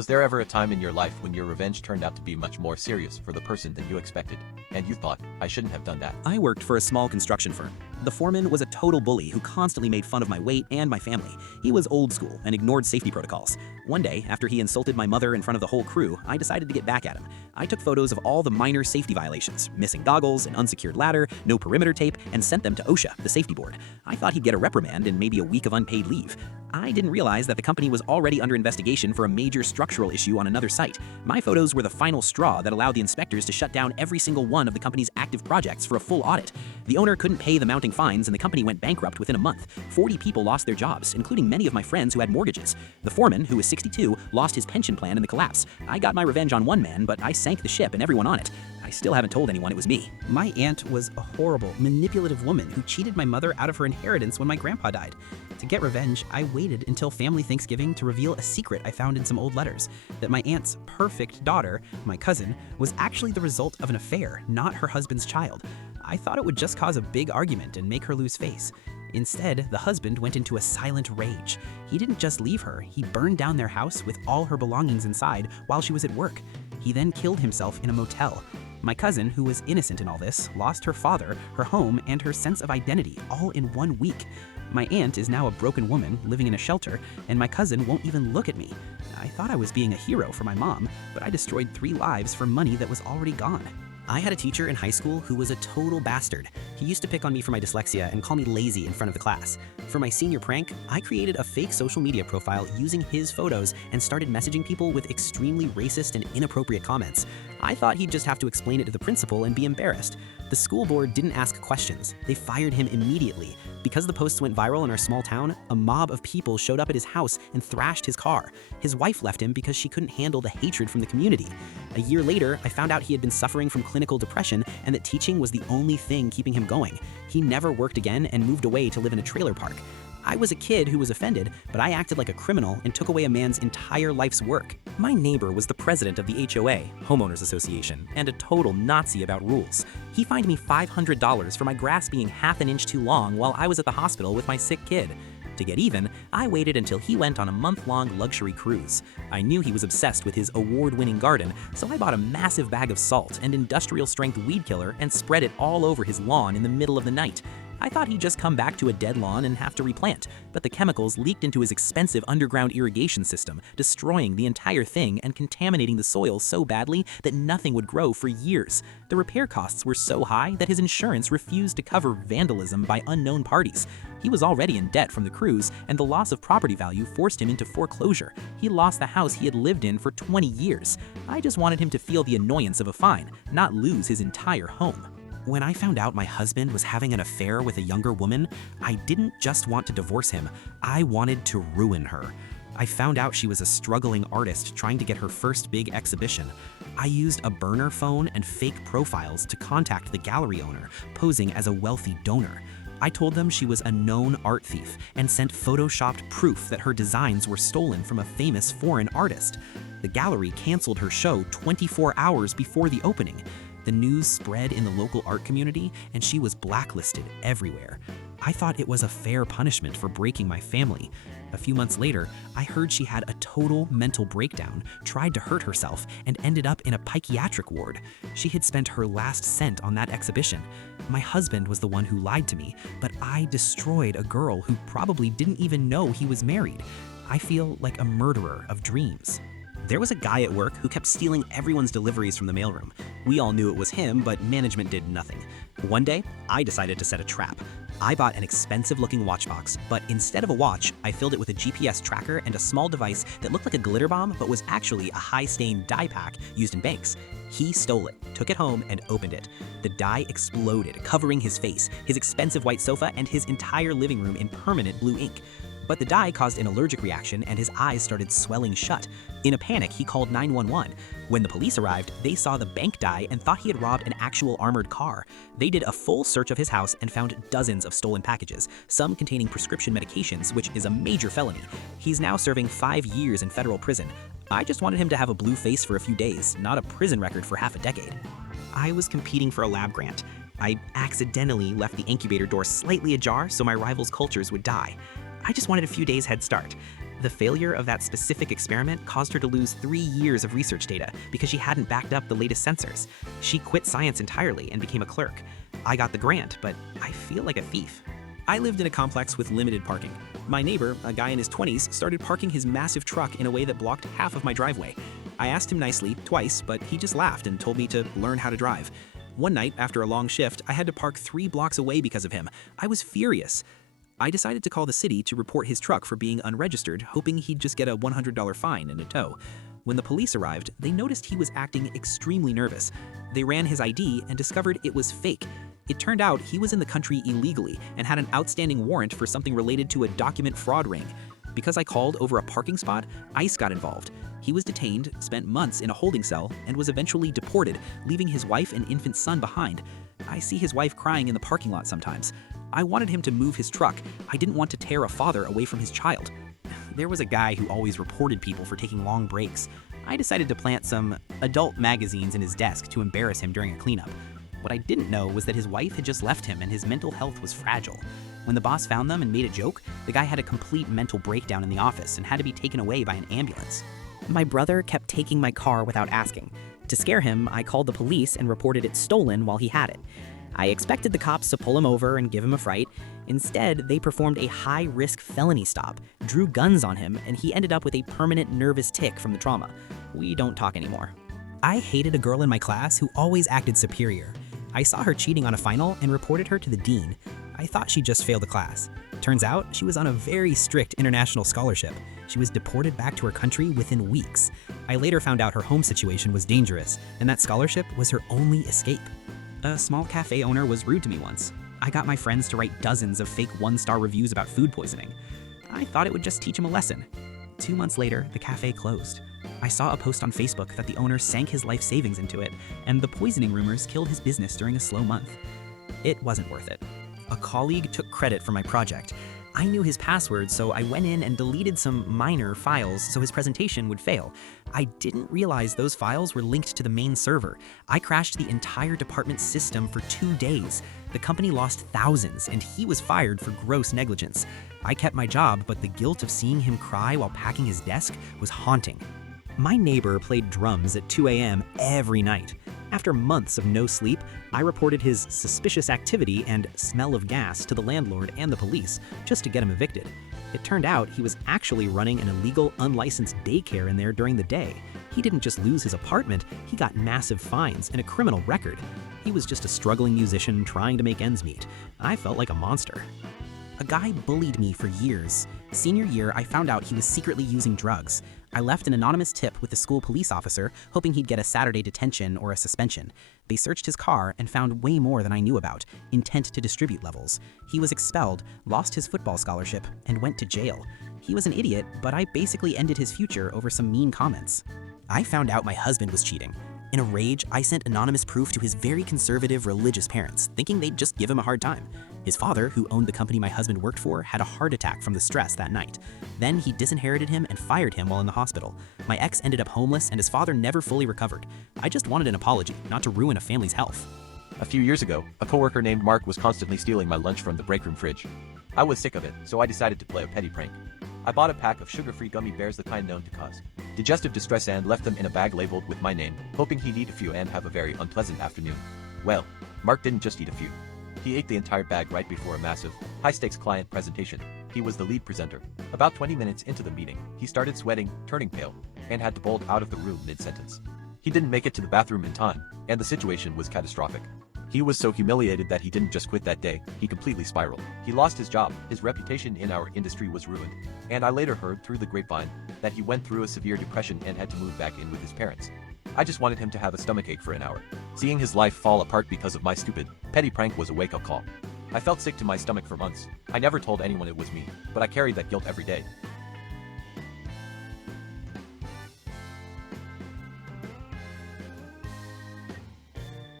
Was there ever a time in your life when your revenge turned out to be much more serious for the person than you expected, and you thought, I shouldn't have done that? I worked for a small construction firm. The foreman was a total bully who constantly made fun of my weight and my family. He was old school and ignored safety protocols. One day, after he insulted my mother in front of the whole crew, I decided to get back at him. I took photos of all the minor safety violations, missing goggles, an unsecured ladder, no perimeter tape, and sent them to OSHA, the safety board. I thought he'd get a reprimand and maybe a week of unpaid leave. I didn't realize that the company was already under investigation for a major structural issue on another site. My photos were the final straw that allowed the inspectors to shut down every single one of the company's active projects for a full audit. The owner couldn't pay the mounting fines and the company went bankrupt within a month. 40 people lost their jobs, including many of my friends who had mortgages. The foreman, who was 62, lost his pension plan in the collapse. I got my revenge on one man, but I sank the ship and everyone on it. I still haven't told anyone it was me. My aunt was a horrible, manipulative woman who cheated my mother out of her inheritance when my grandpa died. To get revenge, I waited until family Thanksgiving to reveal a secret I found in some old letters, that my aunt's perfect daughter, my cousin, was actually the result of an affair, not her husband's child. I thought it would just cause a big argument and make her lose face. Instead, the husband went into a silent rage. He didn't just leave her, he burned down their house with all her belongings inside while she was at work. He then killed himself in a motel. My cousin, who was innocent in all this, lost her father, her home, and her sense of identity all in 1 week. My aunt is now a broken woman living in a shelter, and my cousin won't even look at me. I thought I was being a hero for my mom, but I destroyed 3 lives for money that was already gone. I had a teacher in high school who was a total bastard. He used to pick on me for my dyslexia and call me lazy in front of the class. For my senior prank, I created a fake social media profile using his photos and started messaging people with extremely racist and inappropriate comments. I thought he'd just have to explain it to the principal and be embarrassed. The school board didn't ask questions. They fired him immediately. Because the posts went viral in our small town, a mob of people showed up at his house and thrashed his car. His wife left him because she couldn't handle the hatred from the community. A year later, I found out he had been suffering from clinical depression and that teaching was the only thing keeping him going. He never worked again and moved away to live in a trailer park. I was a kid who was offended, but I acted like a criminal and took away a man's entire life's work. My neighbor was the president of the HOA, Homeowners Association, and a total Nazi about rules. He fined me $500 for my grass being half an inch too long while I was at the hospital with my sick kid. To get even, I waited until he went on a month-long luxury cruise. I knew he was obsessed with his award-winning garden, so I bought a massive bag of salt and industrial-strength weed killer and spread it all over his lawn in the middle of the night. I thought he'd just come back to a dead lawn and have to replant, but the chemicals leaked into his expensive underground irrigation system, destroying the entire thing and contaminating the soil so badly that nothing would grow for years. The repair costs were so high that his insurance refused to cover vandalism by unknown parties. He was already in debt from the cruise, and the loss of property value forced him into foreclosure. He lost the house he had lived in for 20 years. I just wanted him to feel the annoyance of a fine, not lose his entire home. When I found out my husband was having an affair with a younger woman, I didn't just want to divorce him, I wanted to ruin her. I found out she was a struggling artist trying to get her first big exhibition. I used a burner phone and fake profiles to contact the gallery owner, posing as a wealthy donor. I told them she was a known art thief and sent photoshopped proof that her designs were stolen from a famous foreign artist. The gallery canceled her show 24 hours before the opening. The news spread in the local art community, and she was blacklisted everywhere. I thought it was a fair punishment for breaking my family. A few months later, I heard she had a total mental breakdown, tried to hurt herself, and ended up in a psychiatric ward. She had spent her last cent on that exhibition. My husband was the one who lied to me, but I destroyed a girl who probably didn't even know he was married. I feel like a murderer of dreams. There was a guy at work who kept stealing everyone's deliveries from the mailroom. We all knew it was him, but management did nothing. One day, I decided to set a trap. I bought an expensive-looking watch box, but instead of a watch, I filled it with a GPS tracker and a small device that looked like a glitter bomb but was actually a high-stain dye pack used in banks. He stole it, took it home, and opened it. The dye exploded, covering his face, his expensive white sofa, and his entire living room in permanent blue ink. But the dye caused an allergic reaction and his eyes started swelling shut. In a panic, he called 911. When the police arrived, they saw the bank dye and thought he had robbed an actual armored car. They did a full search of his house and found dozens of stolen packages, some containing prescription medications, which is a major felony. He's now serving 5 years in federal prison. I just wanted him to have a blue face for a few days, not a prison record for half a decade. I was competing for a lab grant. I accidentally left the incubator door slightly ajar so my rival's cultures would die. I just wanted a few days head start. The failure of that specific experiment caused her to lose 3 years of research data because she hadn't backed up the latest sensors. She quit science entirely and became a clerk. I got the grant, but I feel like a thief. I lived in a complex with limited parking. My neighbor, a guy in his 20s, started parking his massive truck in a way that blocked half of my driveway. I asked him nicely, twice, but he just laughed and told me to learn how to drive. One night, after a long shift, I had to park 3 blocks away because of him. I was furious. I decided to call the city to report his truck for being unregistered, hoping he'd just get a $100 fine and a tow. When the police arrived, they noticed he was acting extremely nervous. They ran his ID and discovered it was fake. It turned out he was in the country illegally and had an outstanding warrant for something related to a document fraud ring. Because I called over a parking spot, ICE got involved. He was detained, spent months in a holding cell, and was eventually deported, leaving his wife and infant son behind. I see his wife crying in the parking lot sometimes. I wanted him to move his truck. I didn't want to tear a father away from his child. There was a guy who always reported people for taking long breaks. I decided to plant some adult magazines in his desk to embarrass him during a cleanup. What I didn't know was that his wife had just left him and his mental health was fragile. When the boss found them and made a joke, the guy had a complete mental breakdown in the office and had to be taken away by an ambulance. My brother kept taking my car without asking. To scare him, I called the police and reported it stolen while he had it. I expected the cops to pull him over and give him a fright. Instead, they performed a high-risk felony stop, drew guns on him, and he ended up with a permanent nervous tic from the trauma. We don't talk anymore. I hated a girl in my class who always acted superior. I saw her cheating on a final and reported her to the dean. I thought she just failed the class. Turns out, she was on a very strict international scholarship. She was deported back to her country within weeks. I later found out her home situation was dangerous, and that scholarship was her only escape. A small cafe owner was rude to me once. I got my friends to write dozens of fake 1-star reviews about food poisoning. I thought it would just teach him a lesson. 2 months later, the cafe closed. I saw a post on Facebook that the owner sank his life savings into it, and the poisoning rumors killed his business during a slow month. It wasn't worth it. A colleague took credit for my project. I knew his password, so I went in and deleted some minor files so his presentation would fail. I didn't realize those files were linked to the main server. I crashed the entire department's system for 2 days. The company lost thousands, and he was fired for gross negligence. I kept my job, but the guilt of seeing him cry while packing his desk was haunting. My neighbor played drums at 2 a.m. every night. After months of no sleep, I reported his suspicious activity and smell of gas to the landlord and the police just to get him evicted. It turned out he was actually running an illegal, unlicensed daycare in there during the day. He didn't just lose his apartment, he got massive fines and a criminal record. He was just a struggling musician trying to make ends meet. I felt like a monster. A guy bullied me for years. Senior year, I found out he was secretly using drugs. I left an anonymous tip with the school police officer, hoping he'd get a Saturday detention or a suspension. They searched his car and found way more than I knew about, intent to distribute levels. He was expelled, lost his football scholarship, and went to jail. He was an idiot, but I basically ended his future over some mean comments. I found out my husband was cheating. In a rage, I sent anonymous proof to his very conservative religious parents, thinking they'd just give him a hard time. His father, who owned the company my husband worked for, had a heart attack from the stress that night. Then he disinherited him and fired him while in the hospital. My ex ended up homeless and his father never fully recovered. I just wanted an apology, not to ruin a family's health. A few years ago, a coworker named Mark was constantly stealing my lunch from the break room fridge. I was sick of it, so I decided to play a petty prank. I bought a pack of sugar-free gummy bears, the kind known to cause digestive distress, and left them in a bag labeled with my name, hoping he'd eat a few and have a very unpleasant afternoon. Well, Mark didn't just eat a few. He ate the entire bag right before a massive, high-stakes client presentation. He was the lead presenter. About 20 minutes into the meeting, he started sweating, turning pale, and had to bolt out of the room mid-sentence. He didn't make it to the bathroom in time, and the situation was catastrophic. He was so humiliated that he didn't just quit that day, he completely spiraled. He lost his job, his reputation in our industry was ruined, and I later heard through the grapevine that he went through a severe depression and had to move back in with his parents. I just wanted him to have a stomachache for an hour. Seeing his life fall apart because of my stupid, petty prank was a wake-up call. I felt sick to my stomach for months. I never told anyone it was me, but I carried that guilt every day.